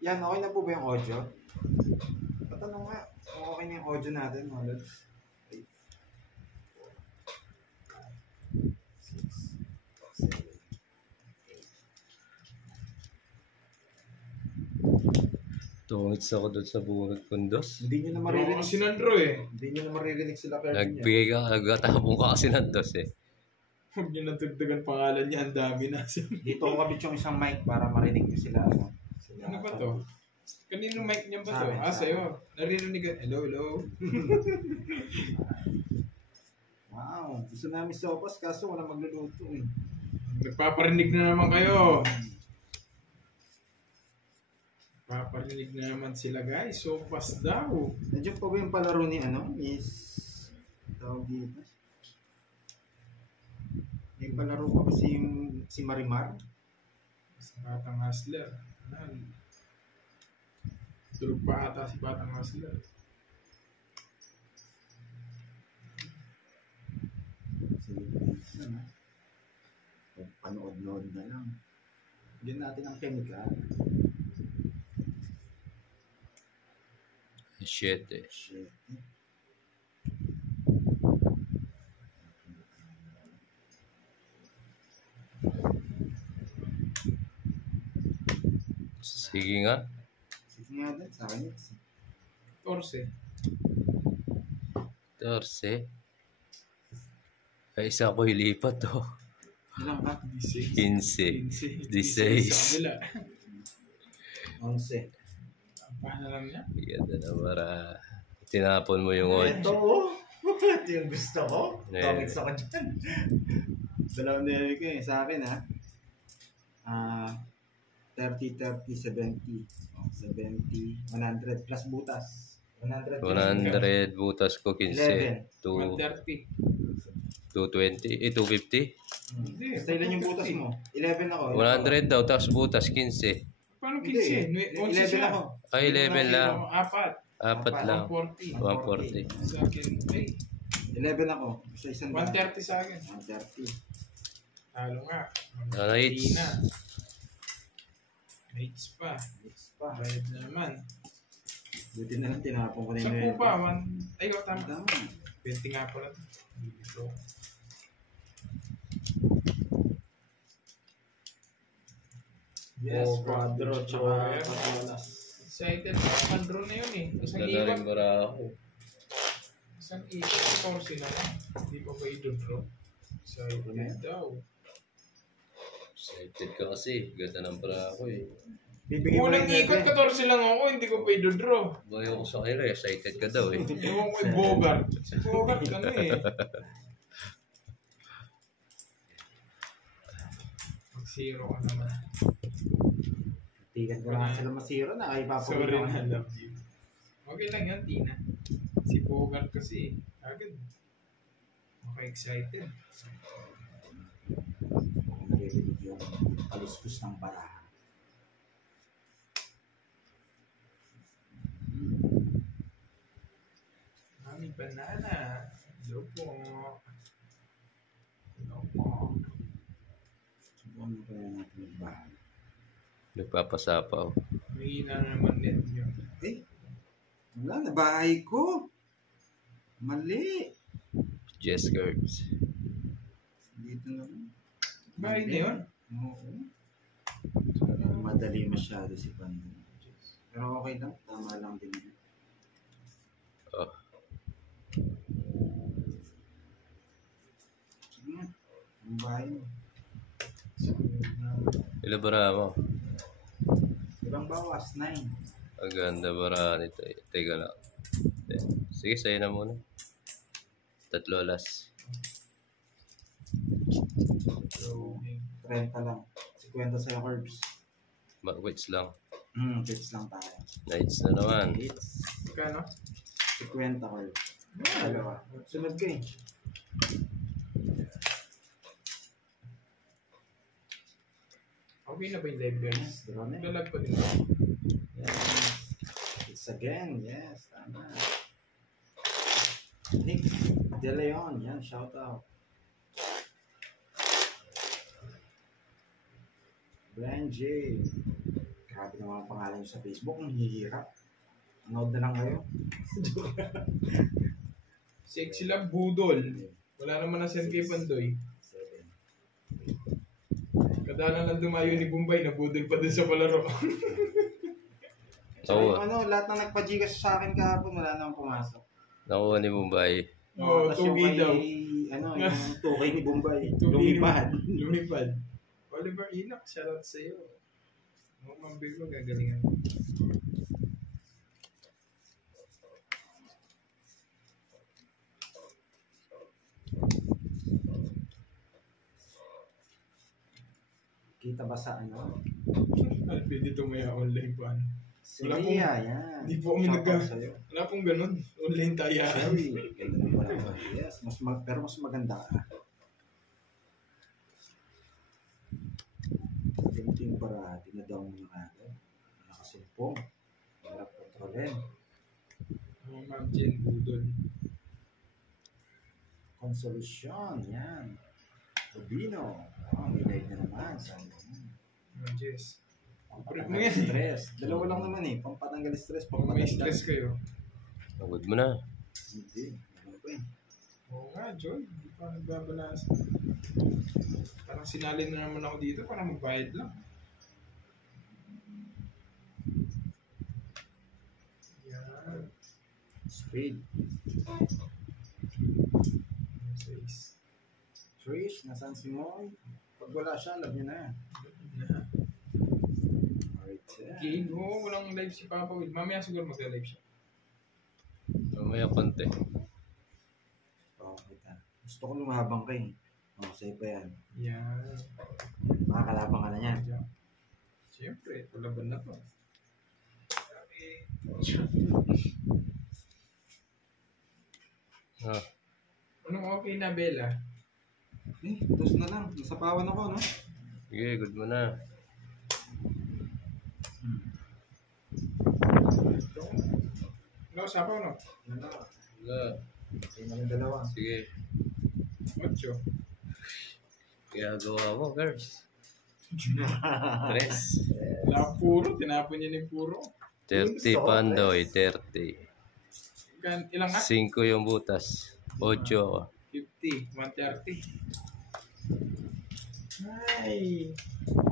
Yan, okay na po ba yung audio? Patanong nga, okay na yung audio natin, mga lods. 2 minutes ako doon sa bunot kundos. Hindi nyo na maririnig. Si Nandro eh. Hindi nyo na maririnig sila Kirby niya. Nagbigay ka, nagtatapong ka kasi nandos eh. Huwag nyo natugdagan pangalan niya, ang dami na. Dito ko kabit yung isang mic para marinig nyo sila. Ano ba to? Kanino mic niya ba to? Sa amin, sa Sa'yo. Naririnig ka. Hello, hello. Wow, gusto namin sopas kaso wala magluluto eh. Nagpaparinig na naman kayo. Paparinig na naman sila guys. So, pas daw. Nandiyan pa ba yung palaro ni Miss... Tawag dito? May palaro pa ba si Marimar? Si Batang Hustler. Tulog pa ata si Batang Hustler. Panood-nood na lang. Bigyan natin ang chemical. Shit eh. Shit. Sige nga. Sige nga din, sa akin yun. 14. 14. Ay, isa ko ilipat to. Ilang ka? 15. 16. 11. Paano lang niya? Ganda na para tinapon mo yung Ito 8. Ito yung gusto ko. Comments ako dyan. Dalawang nilagay ko eh. Sa akin 30, 30, 70. 70, 100 plus butas. 100 butas ko 15. 130. 220. 250. Hindi. Basta ilan yung butas mo? 11 ako. 100 daw, tapos butas 15. Paano Hindi. 15? 11 ako. Ay, 11 lang. 4. 4 lang. 140. 140. Sa akin, ay, 11 ako. Sa isang 130 sa akin. 130. Talo nga. Nights. Hindi na. Nights pa. Next pa. Bayad na naman. Buti na lang tinapon ko na yung 10 pa. Ay, tama. Tama. 20 nga pala. Dito. Yes, Oh, quadro, God. tsaka Oh, patolas. Excited. Mandro na yun eh. Isang Ganda rin iwan. bara ako. Isang iwan. 14 na lang. Hindi pa ba i-draw? Excited daw. Excited ka kasi. Ganda ng bara ako eh. Bibigyan mo Unang ng ikot, 14 lang ako. Hindi ko pa i-draw. Bayo ko sa kanila, excited ka daw eh. Ewan ko kay Bogart. Si Bogart ka na eh. Mag-zero ka naman. Tigan ko lang sila masiro na. Ay, Sorry papagod na, love you. Okay lang yan, Tina. Si Bogart kasi, agad. Okay, excited. Naririnig yung paluskus ng baraha. Mami, banana. Hello po. Hello po. Subukan mo kaya natin yung bahay. Nagpapasapaw. Mahina na naman net nyo. Eh, wala na. Bahay ko. Mali. Jess Curbs. Dito naman. Bahay na yun? Oo. Madali masyado si Pando. Pero okay lang. Tama lang din yun. Oh. Sige nga. Ang bahay mo. Ilan bara mo? Ibang bawas. 9. Ang ganda bara nito eh. Teka lang. Sige, sa'yo na muna. 3 alas. So, 30 lang. 50 sa'yo, Herbs. Wits lang. Hits lang tayo. Nights na naman. Hits. Magkano? 50, Herbs. Dalawa. Sunod ka eh. Okay na ba yung live guys? Yes, draw na eh. Lalag pa din. Yes. Hits again. Yes, tama. Nick De Leon. Yan, shout out. Brian J. Grabe naman mga pangalan nyo sa Facebook, ang hihirap. Anood na lang kayo. Sexy Love Budol. Wala naman na send kay Pandoy. 7. Kadalang lang dumayo ni Bombay, nabudol pa din sa palaro. So, yung lahat na nagpa-Gcash sa akin kahapon, wala namang pumasok. Nakuha ni Mumbai. Oo, Tapos yung tugi daw. yung tukay ni Bombay. Tugi Lumipad. Lumipad. Oliver Enoch, shoutout sa iyo. Mambig mo, gagalingan. Kita ba sa ano? Pwede tumaya online pa. Wala pong- Siya, yan. Hindi po kami Shoutout sa'yo. Wala pong ganun. Online tayo. Sherry. Ganda ng wala ko. Yes, pero mas maganda ka. Ganito yung para tinadaw mo na agad. Nakasimpong. Harap kontrolin. Ang Ma'am Jen Budol. Konsolusyon. Yan. Rubino. May live na naman. Sabi mo. Ma'am Jess. Pampatanggal stress. Dalawa lang naman pampatanggal stress. Pag may stress kayo. Tawad mo na. Hindi. Ano pa Oo nga, Joy. Hindi pa nagbabalas. Parang sinalin na naman ako dito para magbayad lang. Yan. Speed. Says. Trish, nasaan si Moy? Pag wala siya, alam niyo na. Alright. Okay, no, walang live si Papa Will. Mamaya siguro mag-live siya. Mamaya konti. Kita. Gusto ko lumahabang kayo. Sa'yo pa yan. Yan. Makakalabang ka na yan. Siyempre, palaban na to. Ah, Anong okay na, Bella? Dos na lang. Nasapawan ako, no? sige, good mo na. No, sapaw no? Yan na. Wala. Ayun na yung dalawa. Sige. 8. Kaya gawa mo, girls. Tres. Wala puro, tinapon niya ni puro. 30 Pandoy, 30. Ilang nga? 5 yung butas. 8 ako. 50, 130. Ay!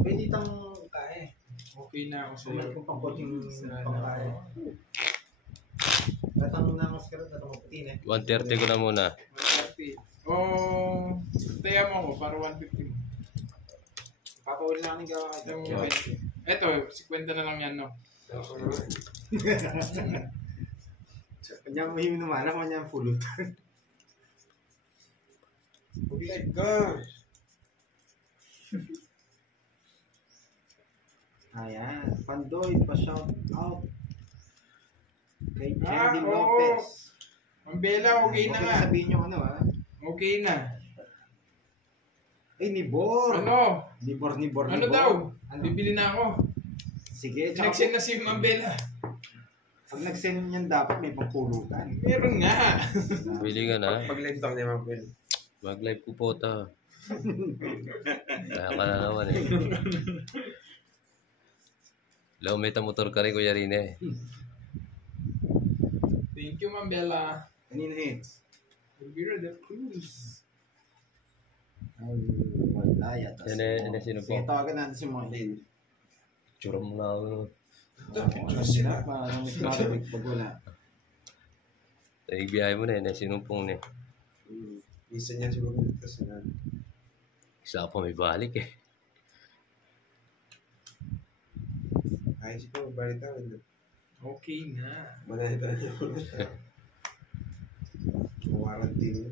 Pwede itang kae. Okay na ako sa Sulat ko pang konting Sana. pangkae. Tatang na ako sa tatang maputin 130 ko na muna. 130. Oh, taya mo ako para 150 mo. Papawal na kaming gawa Taya mo ka. 20. Eto, 50 na lang yan, no? Kanya mo himin naman. Ako kanya ang pulot. Mag-live ka. Ayan. Pandoy, pa-shout out. Kay Candy oo. Lopez. Ang Bella, okay na nga. Sabihin nyo Okay na. Ay, Nibor. Ano? Nibor. Ano daw? Ano? Bibili na ako. Sige. Nag-send na si Ma'am Bella. Pag nag-send yan, dapat may pangpulutan. Meron nga. Bili ka na. Mag-live daw ni Mabel. Mag-live ko po ito. Kaya ka na naman eh. Laumita motor ka rin, Kuya Rine. Thank you, Ma'am Bella. Kanina hits. Elvira the Cruz. Ay, wala yata. Yan eh, sino po? Sige, tawagan natin si Moy. Tsura mo na ako. Ano sila? Parang may traffic pag wala. Tayo biyahe mo na yun. Sinumpong na eh. Minsan niya siguro dito sa Isa pa may balik eh. ayos ito, balik tayo. Okay na. Manahit tayo ulit. Quarantine.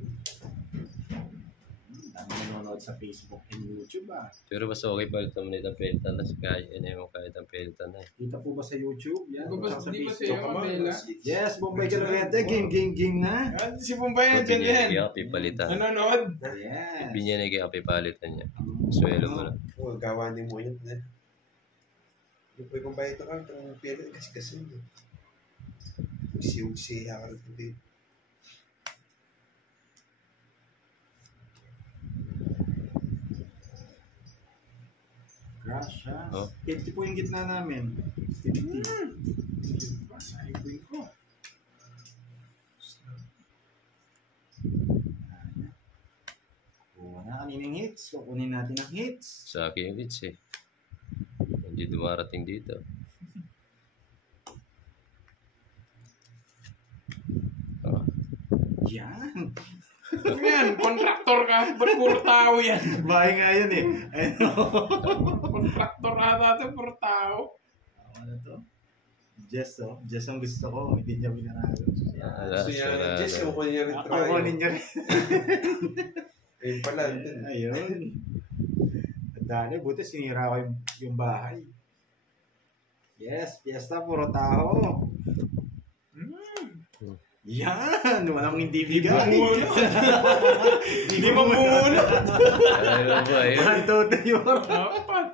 Dami nanonood sa Facebook and YouTube Pero basta okay pa ito muna itang pelta na. Kahit mo kahit ang pelta na eh. Kita po ba sa YouTube? Yan. Di ba Sa di ba Facebook. siya, Ma'am Bella? Yes, Bombay Calorete. Game na. Si Bombay na dyan yan. Kaya pipalitan. Nanonood. Yes. Binyan na kaya pipalitan niya. Suelo mo na. Oo, gawanin mo yun. Yung pwede kong bayad ito ka, itong pila kasi yun. Ugsi-ugsi, hakarap ito. Crush, ha? Oh. 50 po yung gitna namin. Yun pa, sa ipin ko. Kuha na kaninang hits. Kukunin natin ang hits. Sa akin yung hits eh. Hindi dumarating dito. Ah, Yan. Yan, kontraktor ka. Ba't puro tao yan? Bahay nga yan eh. Ayun o. Kontraktor ata ito, puro tao. Ano to? Jess oh. Jess ang gusto ko. Hindi niya binarado. wala, So yan, wala. Jess, kukunin niya rin Ako try. kunin niya rin. Ayun pala, din. Ayun. Dali, buti sinira ko yung bahay. Yes, fiesta, puro tao. Yan! Walang hindi bigay. Hindi mamunot. Ano ba yun? 1, 2, 3, 4. Dapat.